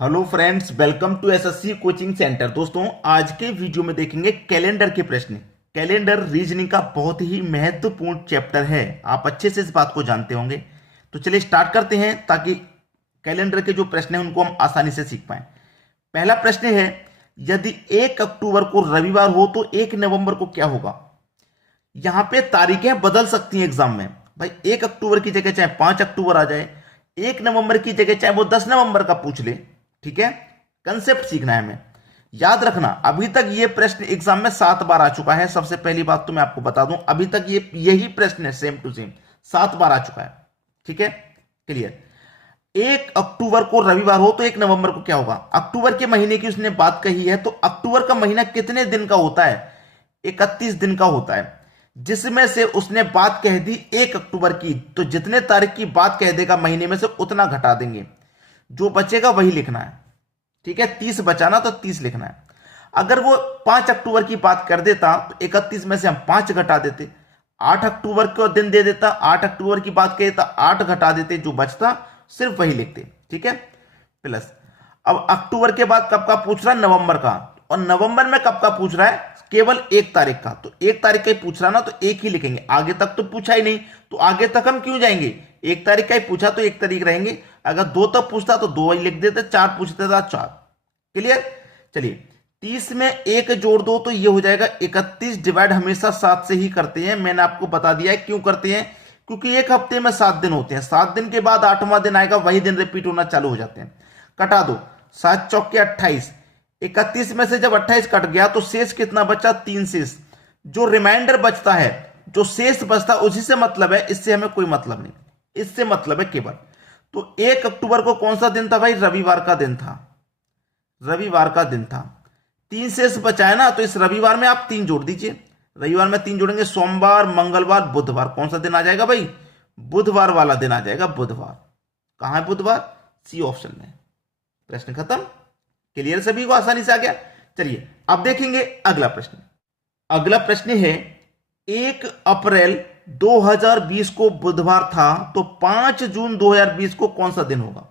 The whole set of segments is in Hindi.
Hello friends, welcome to SSC coaching centre. दोस्तों, आज के वीडियो में देखेंगे कैलेंडर के प्रश्न। कैलेंडर रीजनिंग का बहुत ही महत्वपूर्ण चैप्टर है, आप अच्छे से इस बात को जानते होंगे। तो चलिए स्टार्ट करते हैं ताकि कैलेंडर के जो प्रश्न हैं उनको हम आसानी से सीख पाएं। पहला प्रश्न है, यदि 1 अक्टूबर को रविवार हो तो 1 नवंबर को क्या होगा। यहां पे तारीखें बदल सकती हैं एग्जाम में। भाई 1 अक्टूबर की जगह चाहे 5 अक्टूबर आ जाए, 1 नवंबर की जगह चाहे वो 10 नवंबर का पूछ ले। ठीक है, कंसेप्ट सीखना है हमें। याद रखना, अभी तक ये प्रश्न एग्जाम में 7 बार आ चुका है। सबसे पहली बात तो मैं आपको बता दूं, अभी तक ये यही प्रश्न है, सेम टू सेम 7 बार आ चुका है। ठीक है, क्लियर। 1 अक्टूबर को रविवार हो तो 1 नवंबर को क्या होगा। अक्टूबर के महीने की उसने बात कही है, तो अक्टूबर का महीना कितने दिन का होता है? 31 दिन का होता है, जिसमें से उसने बात कह दी 1 अक्टूबर की, तो जितने तारीख की बात कह देगा महीने में से उतना घटा देंगे, जो बचेगा वही लिखना है। ठीक है, 30 बचाना तो 30 लिखना है। अगर वो 5 अक्टूबर की बात कर देता तो 31 में से हम 5 घटा देते। 8 अक्टूबर को दिन दे देता, 8 अक्टूबर की बात कहता 8 घटा देते, जो बचता सिर्फ वही लिखते। ठीक है, प्लस अब अक्टूबर के बाद कब का पूछ रहा है? नवंबर का। और नवंबर में कब का पूछ रहा है? केवल 1 तारीख का। तो 1 तारीख का ही पूछ रहा ना, तो 1 ही लिखेंगे। आगे तक तो पूछा ही नहीं, तो आगे तक हम क्यों जाएंगे? 1 तारीख का ही पूछा तो 1 तारीख रहेंगे। अगर 2 तक पूछता तो 2 ही लिख देते, 4 पूछते था 4। क्लियर। चलिए 30 में 1 जोड़ दो तो ये हो जाएगा 31। डिवाइड हमेशा 7 से ही करते हैं, मैंने आपको बता दिया है क्यों करते हैं। क्योंकि एक हफ्ते में 7 दिन होते हैं, 7 दिन के बाद 8वां दिन आएगा, वही दिन रिपीट होना चालू हो जाते हैं। कटा दो, 7 चौके 28। 31 में से जब 28 कट गया तो शेष कितना बचा? 3 शेष। जो रिमाइंडर बचता है, जो शेष बचता है, उसी से मतलब है, इससे हमें कोई मतलब नहीं, इससे मतलब है केवल। तो 1 अक्टूबर को कौन सा दिन था भाई? रविवार का दिन था, रविवार का दिन था। 3 शेष बचा है ना, तो इस रविवार में आप 3 जोड़ दीजिए। रविवार में 3 जोड़ेंगे, सोमवार, मंगलवार, बुधवार। कौन सा दिन आ जाएगा भाई? बुधवार वाला दिन आ जाएगा, बुधवार। कहां है बुधवार? सी ऑप्शन में। प्रश्न खत्म। क्लियर, सभी को आसानी से आ गया। चलिए अब देखेंगे अगला प्रश्न। अगला प्रश्न है, 1 अप्रैल 2020 को बुधवार था, तो 5 जून 2020 को कौन सा दिन होगा?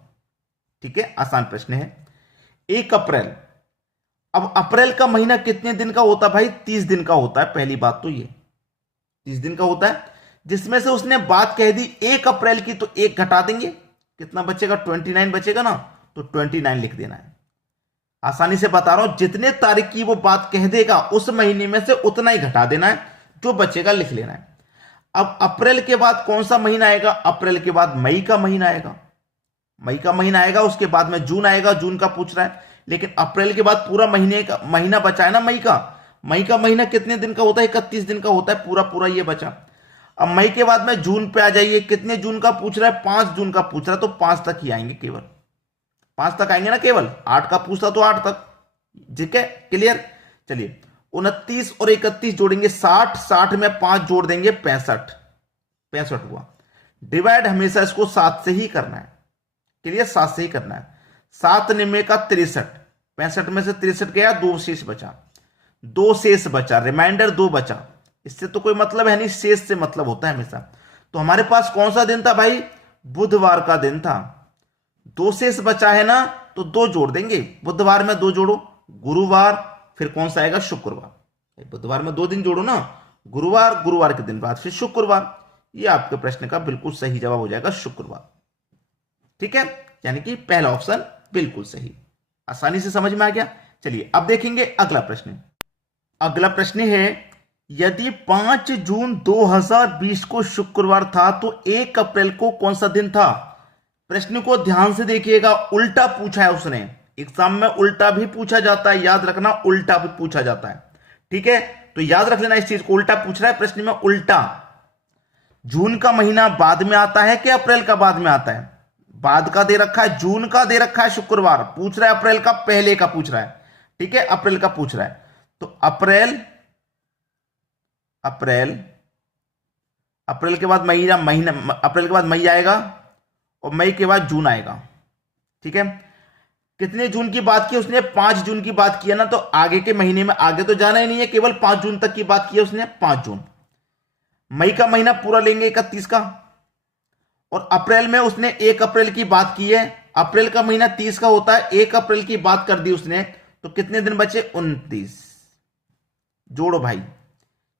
ठीक है, आसान प्रश्न है। 1 अप्रैल, अब अप्रैल का महीना कितने दिन का होता है भाई? 30 दिन का होता है। पहली बात तो ये 30 दिन का होता है, जिसमें से उसने बात कह दी 1 अप्रैल की, तो 1 घटा देंगे, कितना बचेगा? 29 बचेगा ना, तो 29 लिख देना है। आसानी से बता रहा हूं, जितने तारीख की वो बात कह देगा उस महीने में से उतना ही घटा देना है, जो बचेगा लिख लेना है। अब अप्रैल के बाद कौन सा महीना आएगा? अप्रैल के बाद मई का महीना आएगा, मई का महीना आएगा। उसके बाद में जून आएगा, जून का पूछ रहा है। लेकिन अप्रैल के बाद पूरा महीने का महीना बचा है ना, मई का। मई का महीना कितने दिन का होता है? 31 दिन का होता है, पूरा पूरा ये बचा। अब मई के बाद में जून पे आ जाइए, कितने जून का पूछ रहा है? 5 जून का पूछ रहा है, तो 5 तक ही आएंगे, केवल 5 तक आएंगे ना, केवल 8 का पूछता तो 8 तक। ठीक है, क्लियर। चलिए 29 और 31 जोड़ेंगे 60, 60 में 5 जोड़ देंगे 65, 65 हुआ। डिवाइड हमेशा इसको 7 से ही करना है। क्लियर, 7 से ही करना है। 7 निमे का 63, 65 में से 63 गया, 2 शेष बचा, 2 शेष बचा, रिमाइंडर 2 बचा। इससे तो कोई मतलब है नहीं, शेष से मतलब होता है हमेशा। तो हमारे पास कौन सा दिन था भाई? बुधवार का दिन था। 2 शेष बचा है ना, तो 2 जोड़ देंगे। बुधवार में 2 जोड़ो, गुरुवार, फिर कौन सा आएगा? शुक्रवार। बुधवार में 2 दिन जोड़ो ना, गुरुवार, गुरुवार के दिन बाद फिर शुक्रवार। ये आपके प्रश्न का बिल्कुल सही जवाब हो जाएगा, शुक्रवार। ठीक है, यानी कि पहला ऑप्शन बिल्कुल सही। आसानी से समझ में आ गया। चलिए अब देखेंगे अगला प्रश्न। अगला प्रश्न है, यदि 5 जून 2020 को शुक्रवार था तो 1 अप्रैल को कौन सा दिन था? प्रश्न को ध्यान से देखिएगा, उल्टा पूछा है उसने। एग्जाम में उल्टा भी पूछा जाता है, याद रखना, उल्टा भी पूछा जाता है। ठीक है, तो याद रख लेना इस चीज को, उल्टा पूछ रहा है प्रश्न में, उल्टा। जून का महीना बाद में आता है कि अप्रैल का बाद में आता है? बाद का दे रखा है, जून का दे रखा है शुक्रवार, पूछ रहा है अप्रैल का पहले का पूछ रहा है। ठीक है, अप्रैल का पूछ रहा है, तो अप्रैल, अप्रैल, अप्रैल के बाद महीना, अप्रैल के बाद मई आएगा, और मई के बाद जून आएगा। ठीक है, कितने जून की बात की उसने? 5 जून की बात की है ना, तो आगे के महीने में आगे तो जाना ही नहीं है, केवल 5 जून तक की बात की है उसने, 5 जून। मई का महीना पूरा लेंगे 31 का, और अप्रैल में उसने 1 अप्रैल की बात की है, अप्रैल का महीना 30 का होता है, 1 अप्रैल की बात कर दी उसने, तो कितने दिन बचे? 29। जोड़ो भाई,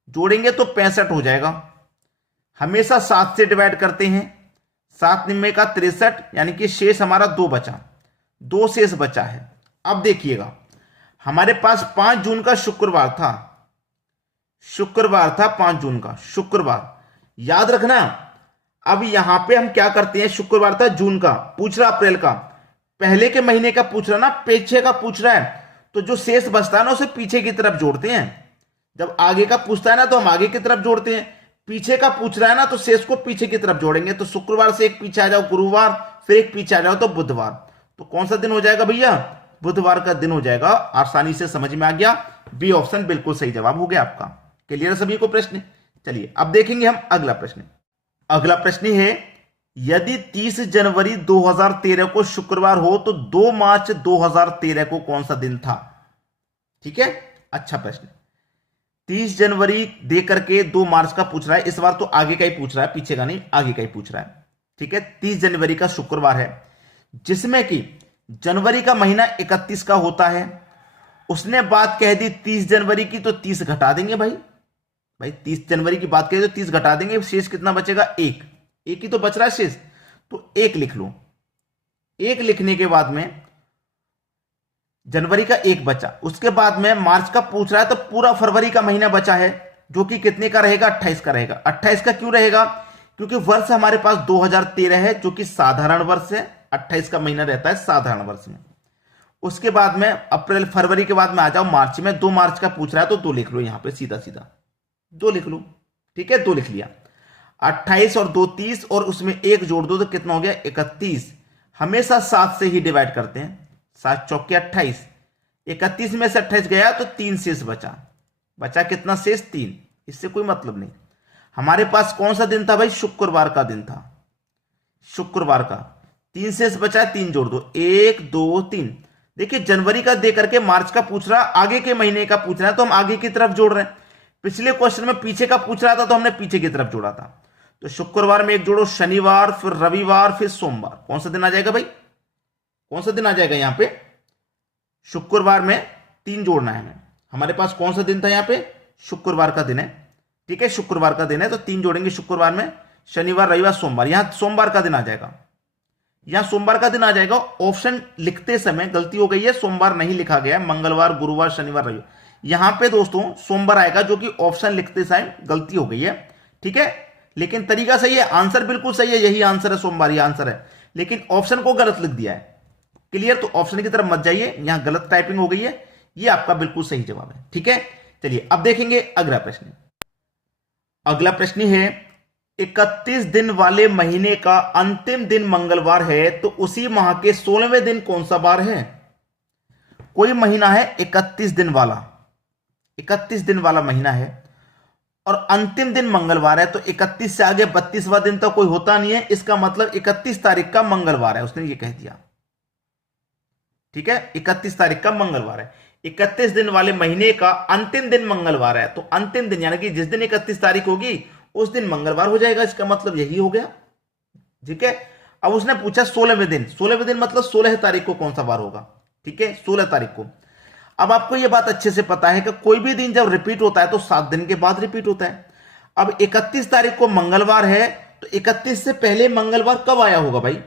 जोड़ेंगे तो 65 हो जाएगा। हमेशा 7 से डिवाइड करते हैं, 7 निम्मे का 63, यानी कि शेष हमारा 2 बचा, 2 शेष बचा है। अब देखिएगा, हमारे पास 5 जून का शुक्रवार था, 5 जून का शुक्रवार, याद रखना। अब यहां पे हम क्या करते हैं, शुक्रवार था जून का, पूछ रहा अप्रैल का, पहले के महीने का पूछ रहा ना, पीछे का पूछ रहा है, तो जो शेष बचता है ना उसे पीछे की तरफ जोड़ते हैं। जब आगे का पूछता है ना तो हम आगे की तरफ जोड़ते हैं, पीछे का पूछ रहा है ना तो शेष को पीछे की तरफ जोड़ेंगे। तो शुक्रवार से एक पीछे आ जाओ गुरुवार, फिर एक पीछे आ जाओ तो बुधवार। तो कौन सा दिन हो जाएगा भैया? बुधवार का दिन हो जाएगा। आसानी से समझ में आ गया, बी ऑप्शन बिल्कुल सही जवाब हो गया आपका। क्लियर सभी को प्रश्न? चलिए अब देखेंगे हम अगला प्रश्न। अगला प्रश्न है, यदि 30 जनवरी 2013 को शुक्रवार हो तो 2 मार्च 2013 को कौन सा दिन था? ठीक है, अच्छा प्रश्न। 30 जनवरी दे करके 2 मार्च का पूछ रहा है, इस बार तो आगे का ही पूछ रहा है, पीछे का नहीं, आगे का ही पूछ रहा है। ठीक है, 30 जनवरी का शुक्रवार है, जिसमें कि जनवरी का महीना 31 का होता है। उसने बात कह दी 30 जनवरी की, तो 30 घटा देंगे भाई 30 जनवरी की बात करें तो 30 घटा देंगे, शेष कितना बचेगा? 1 ही तो बच रहा है शेष, तो 1 लिख लो। 1 लिखने के बाद में जनवरी का 1 बचा, उसके बाद में मार्च का पूछ रहा है, तो पूरा फरवरी का महीना बचा है, जो कि कितने का रहेगा? 28 का रहेगा। 28 का क्यों रहेगा? क्योंकि वर्ष हमारे पास 2013 है, जो कि साधारण वर्ष है, 28 का महीना रहता है साधारण वर्ष में। उसके बाद में अप्रैल फरवरी के बाद में आ जाओ मार्च में, 2 मार्च का पूछ रहा है तो 2 लिख लो यहां पे, सीधा सीधा 2 लिख लो। ठीक है, 2 लिख लिया। 28 और 2 30, और उसमें 1 जोड़ दो तो कितना हो गया? 31। हमेशा 7 से ही डिवाइड करते हैं, 7 चौके 28, 31 में से 28 गया तो 3 शेष बचा कितना शेष? 3। इससे कोई मतलब नहीं। हमारे पास कौन सा दिन था भाई? शुक्रवार का दिन था, शुक्रवार का। 3 शेष बचा है, 3 जोड़ दो, 1 2 3। देखिए जनवरी का दे करके मार्च का पूछ रहा, आगे के महीने का पूछ रहा है तो हम आगे की तरफ जोड़ रहे हैं। पिछले क्वेश्चन में पीछे का पूछ रहा था तो हमने पीछे की तरफ जोड़ा था। तो शुक्रवार में 1 जोड़ो, शनिवार, फिर रविवार, फिर सोमवार। कौन सा दिन आ जाएगा भाई? कौन सा दिन आ जाएगा यहां पे? शुक्रवार में 3 जोड़ना है हमें। हमारे पास कौन सा दिन था यहां पे? शुक्रवार का दिन है। ठीक है, शुक्रवार का दिन है तो 3 जोड़ेंगे शुक्रवार में, शनिवार, रविवार, सोमवार। यहां सोमवार का दिन आ जाएगा, यहां सोमवार का दिन आ जाएगा। ऑप्शन लिखते समय गलती हो गई है, सोमवार नहीं लिखा गया, मंगलवार, गुरुवार, शनिवार, रविवार। यहां पे दोस्तों सोमवार आएगा, जो कि ऑप्शन लिखते समय गलती हो गई है। ठीक है, लेकिन तरीका सही है, आंसर बिल्कुल सही है, यही आंसर है, सोमवार ही आंसर है, लेकिन ऑप्शन को गलत लिख दिया है। क्लियर? तो ऑप्शन की तरफ मत जाइए, यहां गलत टाइपिंग हो गई है, ये आपका बिल्कुल सही जवाब है। ठीक है, चलिए अब देखेंगे अगला प्रश्न। अगला प्रश्न है, 31 दिन वाले महीने का अंतिम दिन मंगलवार है, तो उसी माह के 16वें दिन कौन सा वार है? कोई महीना है 31 दिन वाला, 31 दिन वाला महीना है और अंतिम दिन मंगलवार है, तो 31 से आगे 32वां दिन तो कोई होता नहीं है, इसका मतलब 31 तारीख का मंगलवार है, उसने ये कह दिया। ठीक है, 31 तारीख का मंगलवार है, 31 दिन वाले महीने का अंतिम दिन मंगलवार है, तो अंतिम दिन यानी कि जिस दिन 31 तारीख होगी उस दिन मंगलवार हो जाएगा, इसका मतलब यही हो गया। ठीक है, अब उसने पूछा 16वें दिन, 16वें दिन मतलब 16 तारीख को कौन सा वार होगा? ठीक है, 16 तारीख को। अब आपको यह बात अच्छे से पता है कि कोई भी दिन जब रिपीट होता है तो 7 दिन के बाद रिपीट होता है। अब 31 तारीख को मंगलवार है, तो 31 से पहले मंगलवार कब आया होगा भाई?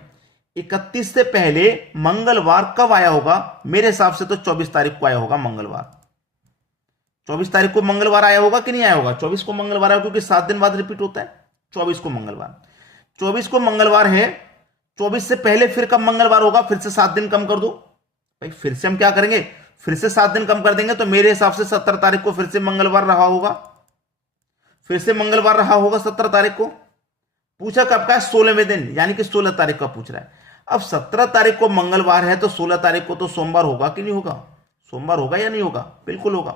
31 से पहले मंगलवार कब आया होगा? मेरे हिसाब से तो 24 तारीख को आया होगा मंगलवार। 24 तारीख को मंगलवार आया होगा कि नहीं आया होगा? 24 को मंगलवार आया, क्योंकि 7 दिन बाद रिपीट होता है। 24 को मंगलवार, 24 को मंगलवार है, 24 से पहले फिर कब मंगलवार होगा? फिर से 7 दिन कम कर दो भाई, फिर से हम क्या करेंगे? फिर से 7 दिन कम कर देंगे, तो मेरे हिसाब से 17 तारीख को फिर से मंगलवार रहा होगा, फिर से मंगलवार रहा होगा 17 तारीख को। पूछा कब का? 16वें दिन, यानी कि 16 तारीख का पूछ रहा है। अब 17 तारीख को मंगलवार है, तो 16 तारीख को तो सोमवार होगा कि नहीं होगा? सोमवार होगा या नहीं होगा? बिल्कुल होगा।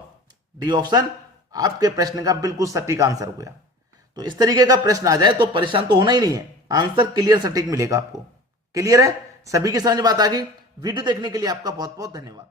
डी ऑप्शन आपके प्रश्न का बिल्कुल सटीक आंसर हो गया। तो इस तरीके का प्रश्न आ जाए तो परेशान तो होना ही नहीं है, आंसर क्लियर सटीक मिलेगा आपको। क्लियर है? सभी की समझ बात आ गई? वीडियो देखने के लिए आपका बहुत बहुत धन्यवाद।